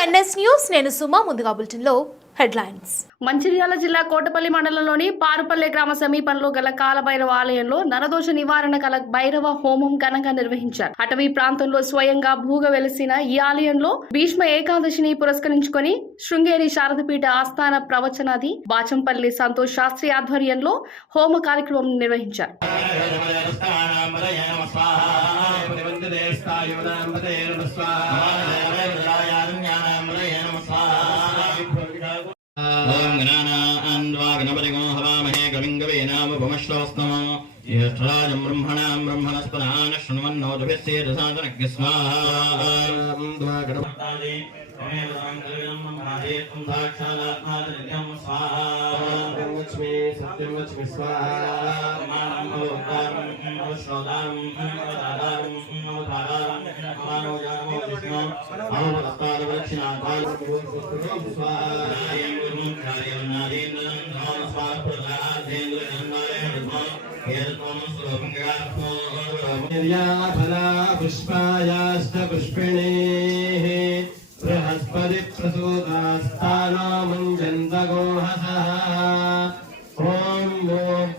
Yes news నేను సుమా ముందుగా బులెటిన్లో హెడ్లైన్స్ మంచిర్యాల జిల్లా కోటపల్లి మండలంలోని పారుపల్లె గ్రామ సమీపంలో గల కాలభైరవ ఆలయంలో నరదోష నివారణ కల భైరవ హోమం ఘనంగా నిర్వహించారు అటవీ ప్రాంతంలో స్వయంగా భూగ వెలిసిన ఈ ఆలయంలో భీష్మ ఏకాదశిని పురస్కరించుకొని శృంగేరి శారదపీఠ ఆస్థాన ప్రవచనాది బాచంపల్లి సంతోష్ శాస్త్రి ఆధ్వర్యంలో హోమ కార్యక్రమం నిర్వహించారు ఓం కవీనాముపమశ్లోస్తమ జ్యేష్ఠరాజం బ్రహ్మణాం బ్రహ్మణస్పదాన శృణ్వన్నోదభిస్సేదసాదనజ్ఞ స్వాహా. గణపతాది త్వమేవ సంకల్పితం निर्याफला पुष्पायाश्च बृहस्पति प्रसूतास्तानो मुञ्जन्तगोहसः ॐ मोग्धानन्दिवारशिं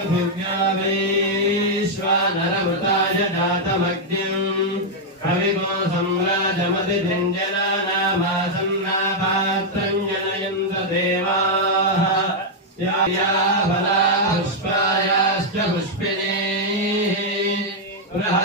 पृथिव्यावेश्वानरमृताय कविगो सम्राजमति व्यञ्जनानामासन्नापात्रम् जनयन्त देवाः या